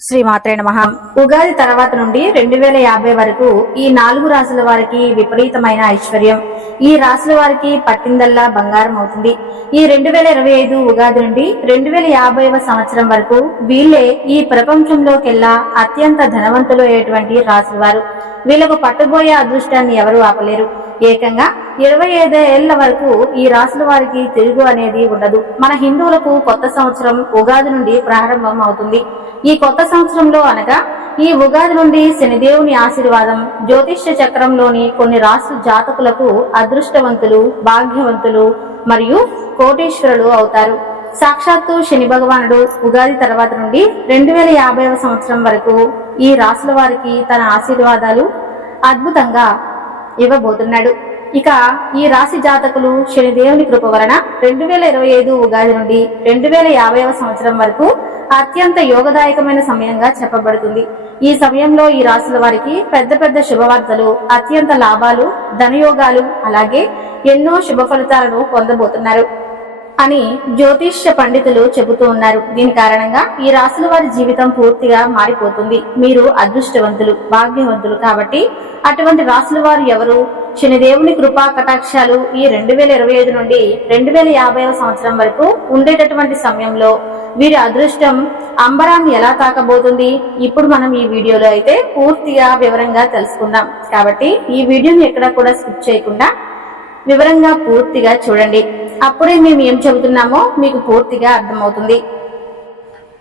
శ్రీమాత్రే నమః. ఉగాది తర్వాత నుండి 2050 వరకు ఈ 4 రాశుల వారికి విపరీతమైన ఐశ్వర్యం. ఈ రాశుల వారికి పట్టిందల్లా బంగారం అవుతుంది. ఈ 2025 ఉగాది నుండి 2050వ సంవత్సరం వరకు వీళ్ళే ఈ ప్రపంచంలోకెల్లా అత్యంత ధనవంతులు అయ్యేటువంటి రాశుల వారు. వీళ్లకు పట్టుబోయే అదృష్టాన్ని ఎవరూ ఆపలేరు. ఏకంగా 25 ఏళ్ల వరకు ఈ రాశుల వారికి తిరుగు అనేది ఉండదు. మన హిందువులకు కొత్త సంవత్సరం ఉగాది నుండి ప్రారంభం అవుతుంది. ఈ కొత్త సంవత్సరంలో అనగా ఈ ఉగాది నుండి శనిదేవుని ఆశీర్వాదం జ్యోతిష్య చక్రంలోని కొన్ని రాశి జాతకులకు అదృష్టవంతులు, భాగ్యవంతులు మరియు కోటీశ్వరులు అవుతారు. సాక్షాత్తు శని భగవానుడు ఉగాది తర్వాత నుండి 2050వ సంవత్సరం వరకు ఈ రాశుల వారికి తన ఆశీర్వాదాలు అద్భుతంగా ఇవ్వబోతున్నాడు. ఇక ఈ రాశి జాతకులు శనిదేవుని కృప వలన 2025 ఉగాది నుండి 2050వ సంవత్సరం వరకు అత్యంత యోగదాయకమైన సమయంగా చెప్పబడుతుంది. ఈ సమయంలో ఈ రాశుల వారికి పెద్ద పెద్ద శుభవార్తలు, అత్యంత లాభాలు, ధనయోగాలు, అలాగే ఎన్నో శుభ ఫలితాలను పొందబోతున్నారు అని జ్యోతిష్య పండితులు చెబుతూ ఉన్నారు. దీని కారణంగా ఈ రాశుల వారి జీవితం పూర్తిగా మారిపోతుంది. మీరు అదృష్టవంతులు, భాగ్యవంతులు కాబట్టి అటువంటి రాశుల వారు ఎవరు? శనిదేవుని కృపా కటాక్షాలు ఈ 2025 నుండి 2050వ సంవత్సరం వరకు ఉండేటటువంటి సమయంలో వీరి అదృష్టం అంబరాన్ని ఎలా తాకబోతుంది? ఇప్పుడు మనం ఈ వీడియోలో అయితే పూర్తిగా వివరంగా తెలుసుకుందాం. కాబట్టి ఈ వీడియోని ఎక్కడా కూడా స్కిప్ చేయకుండా వివరంగా పూర్తిగా చూడండి. అప్పుడే మేము ఏం చెబుతున్నామో మీకు పూర్తిగా అర్థమవుతుంది.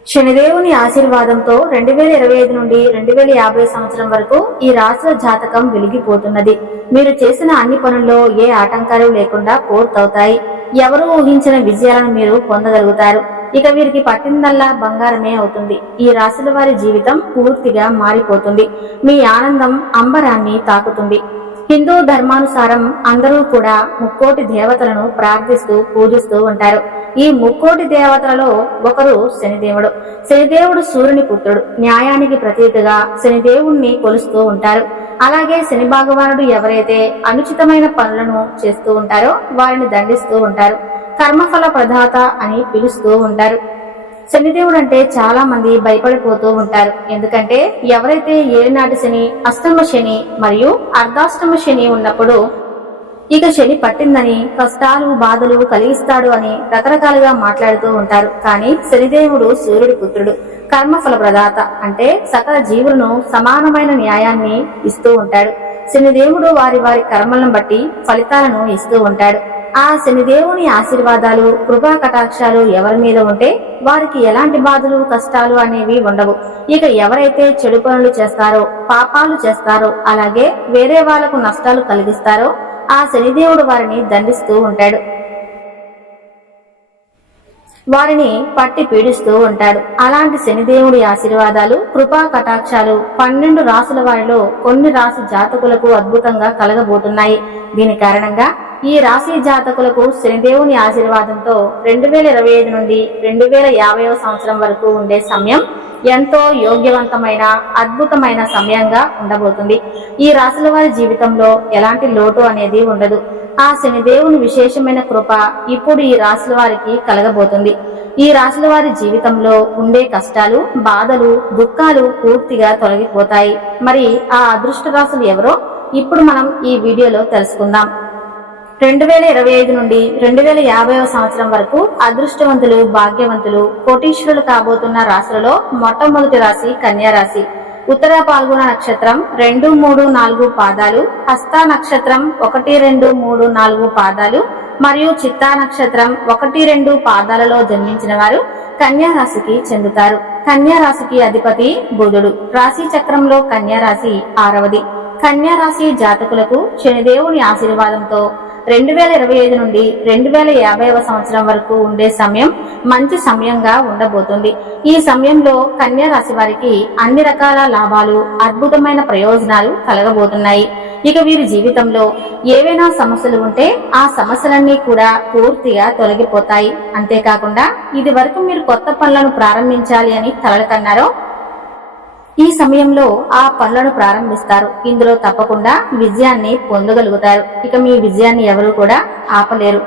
శనిదేవుని ఆశీర్వాదంతో 2025 నుండి 2050 సంవత్సరం వరకు ఈ రాశుల జాతకం వెలిగిపోతున్నది. మీరు చేసిన అన్ని పనుల్లో ఏ ఆటంకాలు లేకుండా పూర్తవుతాయి. ఎవరు ఊహించిన విజయాలను మీరు పొందగలుగుతారు. ఇక వీరికి పట్టిందల్లా బంగారమే అవుతుంది. ఈ రాశుల వారి జీవితం పూర్తిగా మారిపోతుంది. మీ ఆనందం అంబరాన్ని తాకుతుంది. హిందూ ధర్మానుసారం అందరూ కూడా ముక్కోటి దేవతలను ప్రార్థిస్తూ పూజిస్తూ ఉంటారు. ఈ ముక్కోటి దేవతలలో ఒకరు శనిదేవుడు. శనిదేవుడు సూర్యుని పుత్రుడు. న్యాయానికి ప్రతీకగా శనిదేవుణ్ణి కొలుస్తూ ఉంటారు. అలాగే శని భగవానుడు ఎవరైతే అనుచితమైన పనులను చేస్తూ ఉంటారో వారిని దండిస్తూ ఉంటారు. కర్మఫల ప్రదాత అని పిలుస్తూ ఉంటారు. శనిదేవుడు అంటే చాలా మంది భయపడిపోతూ ఉంటారు. ఎందుకంటే ఎవరైతే ఏలినాటి శని, అష్టమ శని మరియు అర్ధాష్టమ శని ఉన్నప్పుడు ఇక శని పట్టిందని కష్టాలు, బాధలు కలిగిస్తాడు అని రకరకాలుగా మాట్లాడుతూ ఉంటారు. కానీ శనిదేవుడు సూర్యుడి పుత్రుడు, కర్మఫల ప్రదాత అంటే సకల జీవులను సమానమైన న్యాయాన్ని ఇస్తూ ఉంటాడు. శనిదేవుడు వారి వారి కర్మలను బట్టి ఫలితాలను ఇస్తూ ఉంటాడు. ఆ శనిదేవుని ఆశీర్వాదాలు, కృపా కటాక్షాలు ఎవరి మీద ఉంటే వారికి ఎలాంటి బాధలు, కష్టాలు అనేవి ఉండవు. ఇక ఎవరైతే చెడు పనులు చేస్తారో, పాపాలు చేస్తారో, అలాగే వేరే వాళ్లకు నష్టాలు కలిగిస్తారో ఆ శనిదేవుడు వారిని దండిస్తూ ఉంటాడు. వారిని పట్టి పీడిస్తూ ఉంటాడు. అలాంటి శనిదేవుడి ఆశీర్వాదాలు, కృపా కటాక్షాలు 12 రాశుల వారిలో కొన్ని రాశి జాతకులకు అద్భుతంగా కలగబోతున్నాయి. దీని కారణంగా ఈ రాశి జాతకులకు శనిదేవుని ఆశీర్వాదంతో 2025 నుండి 2050వ సంవత్సరం వరకు ఉండే సమయం ఎంతో యోగ్యవంతమైన, అద్భుతమైన సమయంగా ఉండబోతుంది. ఈ రాశుల వారి జీవితంలో ఎలాంటి లోటు అనేది ఉండదు. ఆ శనిదేవుని విశేషమైన కృప ఇప్పుడు ఈ రాశుల వారికి కలగబోతుంది. ఈ రాశుల వారి జీవితంలో ఉండే కష్టాలు, బాధలు, దుఃఖాలు పూర్తిగా తొలగిపోతాయి. మరి ఆ అదృష్ట రాశులు ఎవరో ఇప్పుడు మనం ఈ వీడియోలో తెలుసుకుందాం. 2025 నుండి 2050వ సంవత్సరం వరకు అదృష్టవంతులు, భాగ్యవంతులు, కోటీశ్వరులు కాబోతున్న రాశులలో మొట్టమొదటి రాశి కన్యా రాశి. ఉత్తర పాల్గొన నక్షత్రం 2, 3, 4 పాదాలు, హస్త నక్షత్రం 1, 2, 3, 4 పాదాలు మరియు చిత్తా నక్షత్రం 1, 2 పాదాలలో జన్మించిన వారు కన్యా రాశికి చెందుతారు. కన్యా రాశికి అధిపతి బుధుడు. రాశి చక్రంలో కన్యా రాశి 6వది. కన్యా రాశి జాతకులకు శనిదేవుని ఆశీర్వాదంతో 2025 నుండి 2050వ సంవత్సరం వరకు ఉండే సమయం మంచి సమయంగా ఉండబోతుంది. ఈ సమయంలో కన్యా రాశి వారికి అన్ని రకాల లాభాలు, అద్భుతమైన ప్రయోజనాలు కలగబోతున్నాయి. ఇక వీరి జీవితంలో ఏవైనా సమస్యలు ఉంటే ఆ సమస్యలన్నీ కూడా పూర్తిగా తొలగిపోతాయి. అంతేకాకుండా ఇది వరకు మీరు కొత్త పనులను ప్రారంభించాలి అని కలలు కన్నారో ఈ సమయంలో ఆ పనులను ప్రారంభిస్తారు. ఇందులో తప్పకుండా విజయాన్ని పొందగలుగుతారు. ఇక మీ విజయాన్ని ఎవరు కూడా ఆపలేరు.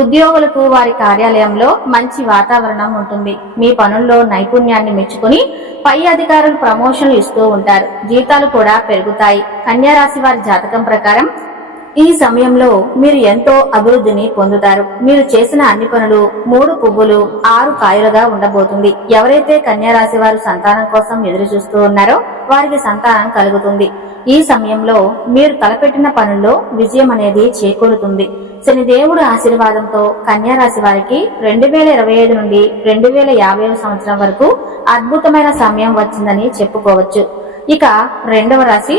ఉద్యోగులకు వారి కార్యాలయంలో మంచి వాతావరణం ఉంటుంది. మీ పనుల్లో నైపుణ్యాన్ని మెచ్చుకుని పై అధికారులు ప్రమోషన్లు ఇస్తూ ఉంటారు. జీతాలు కూడా పెరుగుతాయి. కన్యా రాశి వారి జాతకం ప్రకారం ఈ సమయంలో మీరు ఎంతో అభివృద్ధిని పొందుతారు. మీరు చేసిన అన్ని పనులు 3 పువ్వులు 6 కాయలుగా ఉండబోతుంది. ఎవరైతే కన్యా రాశి వారు సంతానం కోసం ఎదురు చూస్తూ ఉన్నారో వారికి సంతానం కలుగుతుంది. ఈ సమయంలో మీరు తలపెట్టిన పనుల్లో విజయం అనేది చేకూరుతుంది. శనిదేవుడు ఆశీర్వాదంతో కన్యా రాశి వారికి 2025 నుండి 2050 సంవత్సరం వరకు అద్భుతమైన సమయం వచ్చిందని చెప్పుకోవచ్చు. ఇక రెండవ రాశి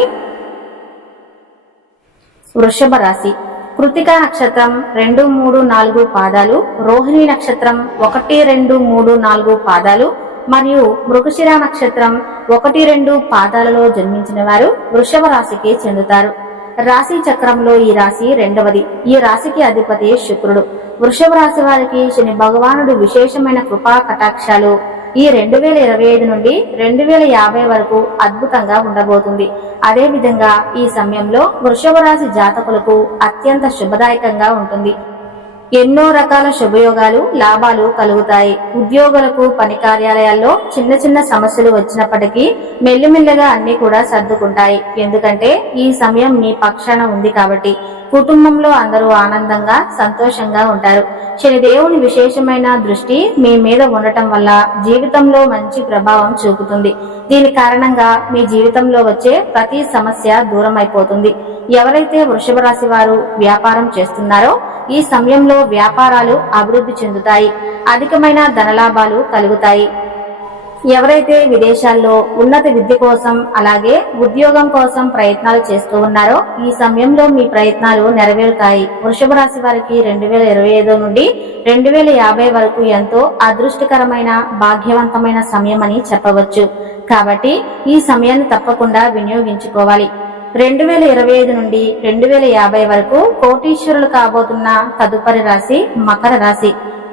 వృషభ రాశి. కృతికా నక్షత్రం 2, 3, 4 పాదాలు, రోహిణి నక్షత్రం 1, 2, 3, 4 పాదాలు మరియు మృగశిర నక్షత్రం 1, 2 పాదాలలో జన్మించిన వారు వృషభ రాశికి చెందుతారు. రాశి చక్రంలో ఈ రాశి రెండవది. ఈ రాశికి అధిపతి శుక్రుడు. వృషభ రాశి వారికి శని భగవానుడు విశేషమైన కృపా కటాక్షాలు ఈ 2025 నుండి 2050 వరకు అద్భుతంగా ఉండబోతుంది. అదే విధంగా ఈ సమయంలో వృషభ రాశి జాతకులకు అత్యంత శుభదాయకంగా ఉంటుంది. ఎన్నో రకాల శుభయోగాలు లాభాలు కలుగుతాయి. ఉద్యోగులకు పని కార్యాలయాల్లో చిన్న చిన్న సమస్యలు వచ్చినప్పటికీ మెల్లిమెల్లగా అన్ని కూడా సర్దుకుంటాయి. ఎందుకంటే ఈ సమయం మీ పక్షాన ఉంది కాబట్టి. కుటుంబంలో అందరూ ఆనందంగా సంతోషంగా ఉంటారు. శనిదేవుని విశేషమైన దృష్టి మీ మీద ఉండటం వల్ల జీవితంలో మంచి ప్రభావం చూపుతుంది. దీని కారణంగా మీ జీవితంలో వచ్చే ప్రతి సమస్య దూరం అయిపోతుంది. ఎవరైతే వృషభ రాశి వారు వ్యాపారం చేస్తున్నారో ఈ సమయంలో వ్యాపారాలు అభివృద్ధి చెందుతాయి. అధికమైన ధనలాభాలు కలుగుతాయి. ఎవరైతే విదేశాల్లో ఉన్నత విద్య కోసం అలాగే ఉద్యోగం కోసం ప్రయత్నాలు చేస్తూ ఉన్నారో ఈ సమయంలో మీ ప్రయత్నాలు నెరవేరుతాయి. వృషభ రాశి వారికి 2025 నుండి 2050 వరకు ఎంతో అదృష్టకరమైన భాగ్యవంతమైన సమయం అని చెప్పవచ్చు. కాబట్టి ఈ సమయాన్ని తప్పకుండా వినియోగించుకోవాలి. 2025 నుండి 2050 వరకు కోటీశ్వరులు కాబోతున్న తదుపరి రాశి మకర రాశి.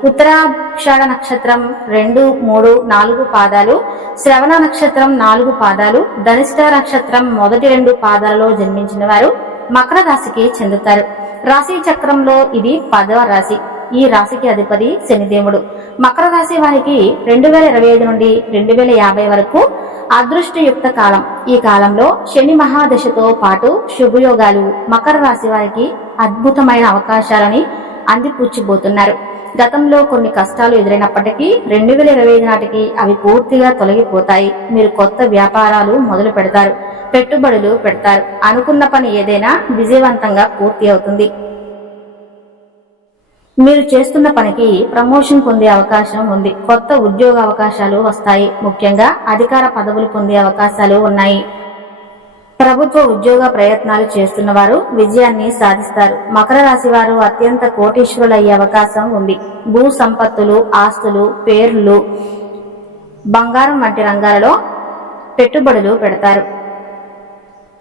ఉత్తరాషాఢ నక్షత్రం 2, 3, 4 పాదాలు, శ్రవణ నక్షత్రం 4 పాదాలు, ధనిష్ట నక్షత్రం మొదటి 2 పాదాలలో జన్మించిన వారు మకర రాశికి చెందుతారు. రాశి చక్రంలో ఇది 10వ రాశి. ఈ రాశికి అధిపతి శనిదేవుడు. మకర రాశి వారికి 2025 నుండి 2050 వరకు అదృష్టయుక్త కాలం. ఈ కాలంలో శని మహాదశతో పాటు శుభయోగాలు మకర రాశి వారికి అద్భుతమైన అవకాశాలని అందిపుచ్చిపోతున్నారు. గతంలో కొన్ని కష్టాలు ఎదురైనప్పటికీ 2025 నాటికి అవి పూర్తిగా తొలగిపోతాయి. మీరు కొత్త వ్యాపారాలు మొదలు పెడతారు, పెట్టుబడులు పెడతారు. అనుకున్న పని ఏదైనా విజయవంతంగా పూర్తి అవుతుంది. మీరు చేస్తున్న పనికి ప్రమోషన్ పొందే అవకాశం ఉంది. కొత్త ఉద్యోగ అవకాశాలు వస్తాయి. ముఖ్యంగా అధికార పదవులు పొందే అవకాశాలు ఉన్నాయి. ప్రభుత్వ ఉద్యోగ ప్రయత్నాలు చేస్తున్న వారు విజయాన్ని సాధిస్తారు. మకర రాశి వారు అత్యంత కోటీశ్వరులయ్యే అవకాశం ఉంది. భూ సంపత్తులు, ఆస్తులు, పేర్లు, బంగారం వంటి రంగాలలో పెట్టుబడులు పెడతారు.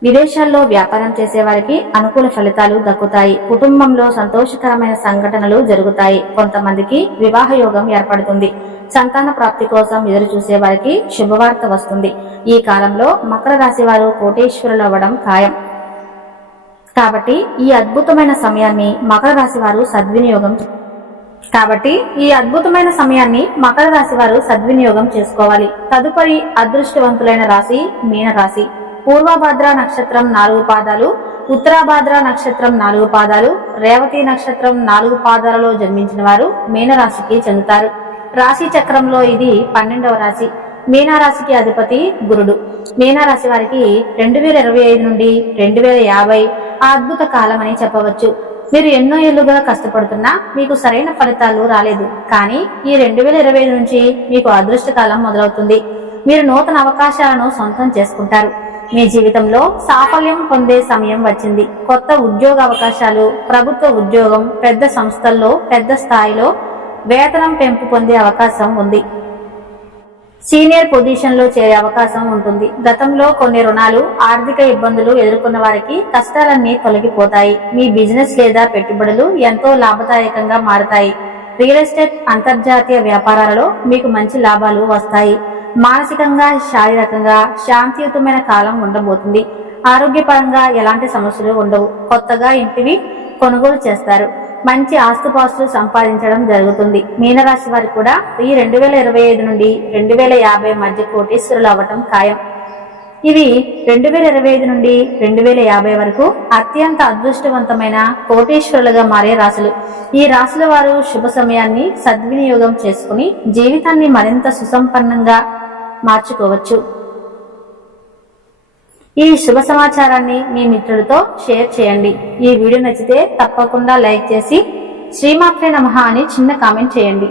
విదేశాల్లో వ్యాపారం చేసే వారికి అనుకూల ఫలితాలు దక్కుతాయి. కుటుంబంలో సంతోషకరమైన సంఘటనలు జరుగుతాయి. కొంతమందికి వివాహ యోగం ఏర్పడుతుంది. సంతాన ప్రాప్తి కోసం ఎదురు చూసే వారికి శుభవార్త వస్తుంది. ఈ కాలంలో మకర రాశి వారు కోటీశ్వరులు అవ్వడం ఖాయం. కాబట్టి ఈ అద్భుతమైన సమయాన్ని మకర రాశి వారు సద్వినియోగం చేసుకోవాలి. తదుపరి అదృష్టవంతులైన రాశి మీన రాశి. పూర్వభద్ర నక్షత్రం 4 పాదాలు, ఉత్తరాభద్ర నక్షత్రం 4 పాదాలు, రేవతి నక్షత్రం 4 పాదాలలో జన్మించిన వారు మీనరాశికి చెందుతారు. రాశి చక్రంలో ఇది 12వ రాశి. మీనారాశికి అధిపతి గురుడు. మీనారాశి వారికి 2025 నుండి 2050 అద్భుత కాలం అని చెప్పవచ్చు. మీరు ఎన్నో ఏళ్లుగా కష్టపడుతున్నా మీకు సరైన ఫలితాలు రాలేదు. కానీ ఈ 2025 నుంచి మీకు అదృష్టకాలం మొదలవుతుంది. మీరు నూతన అవకాశాలను సొంతం చేసుకుంటారు. మీ జీవితంలో సాఫల్యం పొందే సమయం వచ్చింది. కొత్త ఉద్యోగ అవకాశాలు, ప్రభుత్వ ఉద్యోగం, పెద్ద సంస్థల్లో పెద్ద స్థాయిలో వేతనం పెంపు పొందే అవకాశం ఉంది. సీనియర్ పొజిషన్ లో చేరే అవకాశం ఉంటుంది. గతంలో కొన్ని రుణాలు, ఆర్థిక ఇబ్బందులు ఎదుర్కొన్న వారికి కష్టాలన్నీ తొలగిపోతాయి. మీ బిజినెస్ లేదా పెట్టుబడులు ఎంతో లాభదాయకంగా మారుతాయి. రియల్ ఎస్టేట్, అంతర్జాతీయ వ్యాపారాలలో మీకు మంచి లాభాలు వస్తాయి. మానసికంగా, శారీరకంగా శాంతియుతమైన కాలం ఉండబోతుంది. ఆరోగ్యపరంగా ఎలాంటి సమస్యలు ఉండవు. కొత్తగా ఇంటివి కొనుగోలు చేస్తారు. మంచి ఆస్తుపాస్తులు సంపాదించడం జరుగుతుంది. మీనరాశి వారికి కూడా ఈ 2025 నుండి 2050 మధ్య కోటీశ్వరులు అవ్వటం ఖాయం. ఇవి 2025 నుండి 2050 వరకు అత్యంత అదృష్టవంతమైన కోటీశ్వరులుగా మారే రాశులు. ఈ రాశుల వారు శుభ సమయాన్ని సద్వినియోగం చేసుకుని జీవితాన్ని మరింత సుసంపన్నంగా మార్చుకోవచ్చు. ఈ శుభ సమాచారాన్ని మీ మిత్రులతో షేర్ చేయండి. ఈ వీడియో నచ్చితే తప్పకుండా లైక్ చేసి శ్రీమాత్రే నమః అని చిన్న కామెంట్ చేయండి.